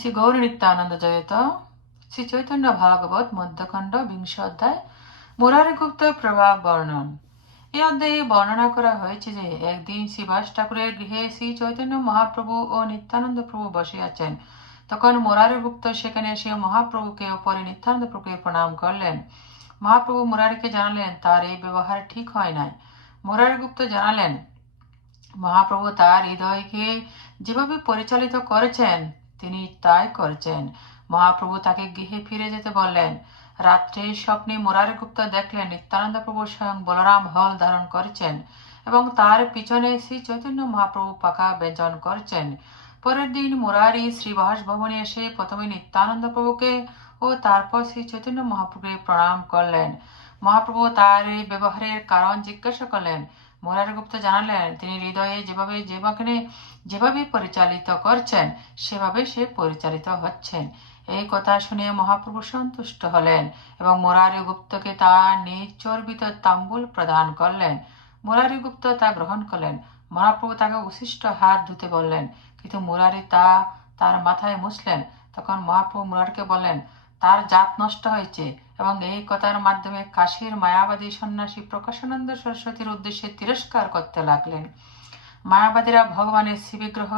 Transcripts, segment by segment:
শ্রী গৌরী নিত্যানন্দ জয়ত শ্রী চৈতন্য ভাগবত মধ্যখণ্ড বিংশ অধ্যায় মুরারি গুপ্ত প্রভাব বর্ণন এই অধ্যায়ে বর্ণনা করা হয়েছে যে, একদিন শিবাস ঠাকুরের গৃহে শ্রী চৈতন্য মহাপ্রভু ও নিত্যানন্দ প্রভু বসে আছেন। তখন মুরারি গুপ্ত সেখানে সে মহাপ্রভুকে ও পরে নিত্যানন্দ প্রভুকে প্রণাম করলেন। মহাপ্রভু মুরারিকে জানালেন, তার এই ব্যবহার ঠিক হয় নাই। মুরারি গুপ্ত জানালেন, মহাপ্রভু তার হৃদয়কে যেভাবে পরিচালিত করেছেন তিনি তাই করছেন। মহাপ্রভু তাকে গৃহে ফিরে যেতে বললেন। রাত্রে স্বপ্নে মুরারি গুপ্ত দেখলেন নিত্যানন্দ প্রভু স্বয়ং বলরাম হল ধারণ করেছেন এবং তার পিছনে শ্রী চৈতন্য মহাপ্রভু পাকা ব্যঞ্জন করছেন। পরের দিন মুরারি শ্রীবাস ভবনে এসে প্রথমে নিত্যানন্দ প্রভুকে ও তারপর শ্রী চৈতন্য মহাপ্রভুকে প্রণাম করলেন। মহাপ্রভু তার এই ব্যবহারের কারণ জিজ্ঞাসা করলেন মুরারি গুপ্ত জানালেন, তিনি হৃদয়ে যেভাবে যেভাবে যেভাবে পরিচালিত করছেন, সেভাবে সে পরিচালিত হচ্ছেন। এই কথা শুনে মহাপ্রভু সন্তুষ্ট হলেন এবং মুরারি গুপ্তকে তার নিজ চর্বিত তাম্বুল প্রদান করলেন। মুরারি গুপ্ত তা গ্রহণ করলেন। মহাপ্রভু তাকে উশিষ্ট হাত ধুতে বললেন, কিন্তু মুরারি তা তার মাথায় মুছলেন। তখন মহাপ্রভু মুরারিকে বললেন, তার জাত নষ্ট হয়েছে। এবং এই কথার মাধ্যমে কাশীর মায়াবাদী সন্ন্যাসী প্রকাশানন্দ সরস্বতীর উদ্দেশ্যে তিরস্কার করতে লাগলেন। মায়াবাদীরা ভগবানের শ্রীবিগ্রহ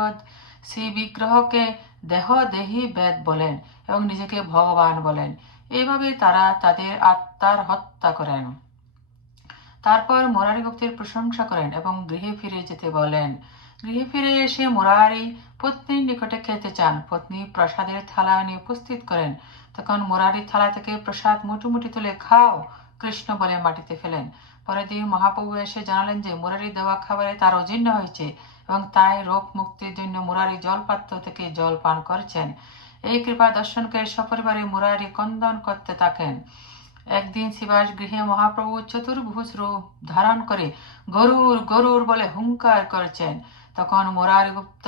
শ্রী বিগ্রহকে দেহ দেহি বেদ বলেন এবং নিজেকে ভগবান বলেন। এইভাবে তারা তাদের আত্মার হত্যা করেন। তারপর মোরারি প্রশংসা করেন এবং গৃহে ফিরে যেতে বলেন। গৃহে ফিরে এসে মুরারি পত্নীর নিকটে খেতে চান। পত্নী প্রসাদের থালা নিয়ে উপস্থিত করেন। তখন মুরারি থালা থেকে প্রসাদ মুটুমুটি তুলে খাও, কৃষ্ণ বলে মাটিতে ফেলেন। পরের দিন মহাপ্রভু এসে জানালেন যে মুরারি দেওয়া খাবারে তার অজীর্ণ হয়েছে এবং তাই রোগ মুক্তির জন্য মুরারি জলপাত্র থেকে জল পান করছেন। এই কৃপা দর্শন করে সপরিবারে মুরারি কন্দন করতে থাকেন। একদিন শিবাস গৃহে মহাপ্রভু চতুর্ভুজ রূপ ধারণ করে গরুর গরুর বলে হুঙ্কার করেছেন। তখন মুরারি গুপ্ত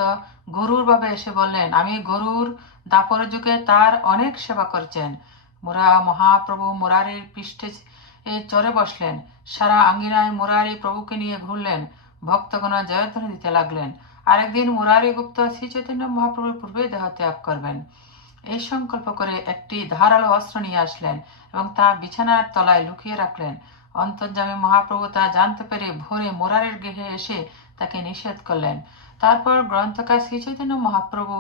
গরুর ভাবে এসে বললেন, আমি গরুর দাপর যুগে তার অনেক সেবা করছেন। মুরা, মহাপ্রভু মুরারির পৃষ্ঠে চড়ে বসলেন। সারা আঙ্গিনায় মুরারি প্রভুকে নিয়ে ঘুরলেন। ভক্তগণ জয়ধ্বনি দিতে লাগলেন। আরেকদিন মুরারি গুপ্ত শ্রী চৈতন্য মহাপ্রভুর পূর্বে দেহ ত্যাগ করবেন। এই সংকল্প করে একটি ধারালো অস্ত্র নিয়ে আসলেন এবং তা বিছানার তলায় লুকিয়ে রাখলেন। অন্তর্জামী মহাপ্রভু তা জানতে পেরে ভোরে মোরারের গৃহে এসে তাকে নিষেধ করলেন। তারপর গ্রন্থকার শ্রী চৈতন্য মহাপ্রভু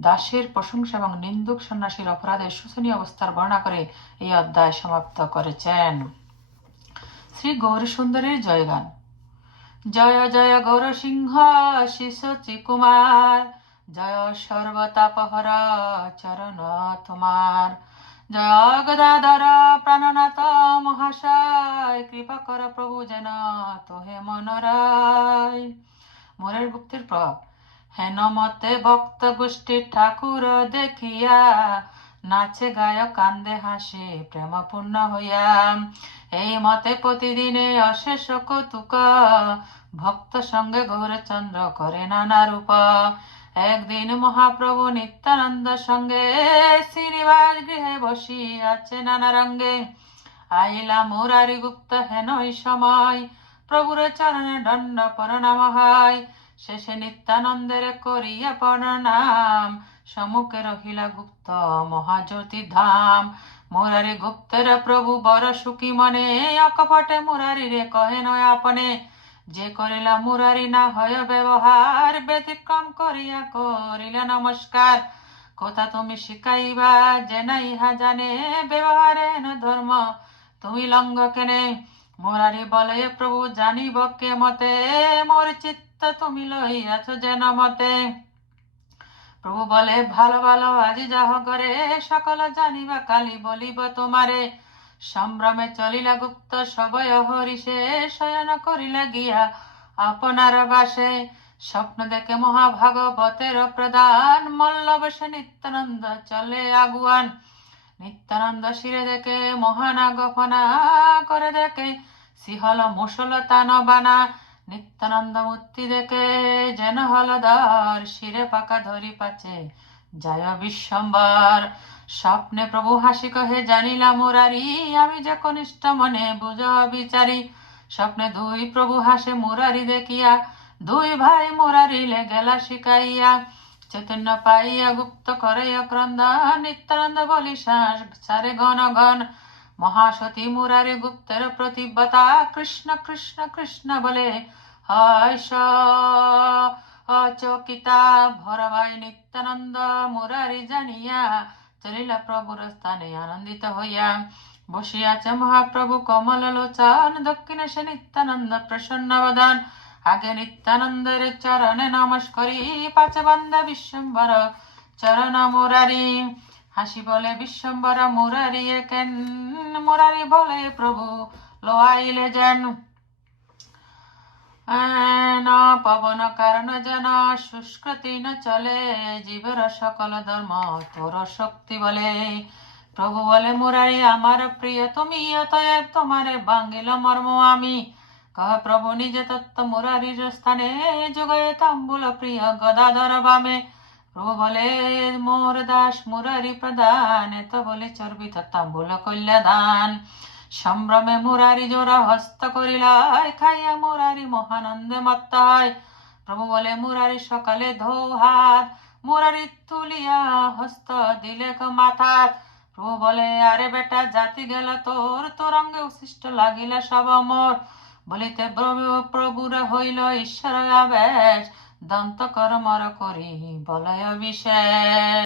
দাসের প্রশংসা এবং নিন্দুক সন্ন্যাসীর অপরাধের শোচনীয় অবস্থার বর্ণনা করে এই অধ্যায় সমাপ্ত করেছেন। শ্রী গৌরী সুন্দরের জয়গান। জয় জয় গৌর সিংহ শিশু কুমার জয় সর্বতাপহর চরণ তোমার। জয় প্রাণনাথ মহাশয়, কৃপা কর প্রভু যেন তোহে মনরায় মোরের গুপ্তের প্রভাব হেন মতে ভক্ত গোষ্ঠী ঠাকুর দেখিয়া নাচে গায় কান্দে হাসে প্রেমপূর্ণ হইয়া। এই মতে প্রতিদিনে অশেষ কৌতুক, ভক্ত সঙ্গে গৌরচন্দ্র করে নানা রূপ। একদিন মহাপ্রভু নিত্যানন্দ সঙ্গে শ্রীনিবাস গৃহে বসি আছে নানা রঙ্গে। আইলা মুরারি গুপ্ত হেন সময়, প্রভুর চরণে দণ্ড প্রণাম হয়। শেষে নিত্যানন্দের করিয়া প্রণাম সমুখে রহিলা গুপ্ত মহাজ্যোতি ধাম। মুরারি গুপ্তের প্রভু বড় সুখী মনে, অকপটে মুরারি রে কহে নয় আপনে যে করিলা মুরারি না হয় ব্যবহার, ব্যতিক্রম করিয়া করিলা নমস্কার। কথা তুমি শিখাইবা যে না ইহা জানে, ব্যবহারে ধর্ম। তুমি লঙ্গ কেনে? মোরারি বলে, প্রভু জানিব কে মতে? মোর চিত্ত তুমি লইয়াছ যেন মতে? প্রভু বলে, ভালো ভালো, আজি যাহ করে সকল জানিবা, কালি বলিব তোমারে। সম্ভ্রমে চলিলা গুপ্ত সবয় হরিষে শয়ন করিলা গিয়া। আপনার বাসে স্বপ্ন দেখে মহাভাগবতের প্রদান মল্ল বসে নিত্যানন্দ চলে আগুয়ান। নিত্যানন্দ শিরে দেখে মহানা গপনা করে দেখে সিহল মুসল তান বানা। নিত্যানন্দ মূর্তি দেখে যেন হলদর শিরে পাকা ধরি পাচে। জয় বিশ্বম্বর। স্বপ্নে প্রভু হাসি কহে, জানিলা মুরারি, আমি যে কনিষ্ঠ মনে বুঝ বিচারি। স্বপ্নে দুই প্রভু হাসে মুরারি দেখিয়া, দুই ভাই মুরারি লে গেলা শিখাইয়া চৈতন্য পাইয়া গুপ্ত করে ক্রন্দন নিত্যানন্দ বলি সারে গণ গণ মহাসতী মুরারে গুপ্তের প্রতিব্রতা, কৃষ্ণ কৃষ্ণ কৃষ্ণ বলে, হয় অচকিতা ভরবাই নিত্যানন্দ মুরারি জানিয়া চলিলা প্রভুর স্থানে আনন্দিত হইয়া বসিয়াছে মহাপ্রভু কমল লোচন দক্ষিণে সে নিত্যানন্দ প্রসন্ন বদন আগে নিত্যানন্দের চরণে নমস্করি পাঁচ বন্ধ বিশ্বম্বর চরণ মুরারি হাসি বলে বিশ্বম্বর মুরারি কেন মুরারি বলে প্রভু লোয়াইলে যেন পবন কারণ যেন শুষ্কতি ন চলে, জীবের সকল ধর্ম তোর শক্তি বলে। প্রভু বলে, মুরারি, আমার প্রিয়, তুমি অতএব তোমারে বাঙ্গিল মর্ম আমি। কহ প্রভু, নিজে তত্ত্ব মুরারির স্থানে যোগায় তাম্বুল প্রিয় গদাধর বামে। প্রভু বলে, মোর দাস মুরারি প্রদান এত বলে চর্বিত তাম্বুল কল্যাদান। সম্ভ্রমে মুরারি জোড়া হস্ত করিল খাইয়া মুরারি মহানন্দে মত্ত প্রভু বলে, মুরারি সকালে ধৌ হাত মুরারি তুলিয়া হস্ত দিলে মাথাত। প্রভু বলে, আরে বেটা, জাতি গেল তোর তোর অঙ্গে উশিষ্ট লাগিলে সব মোর বলিতে প্রভু প্রভুর হইল ঈশ্বর আবেশ, দন্ত কর্মর করি বলয় বিশেষ।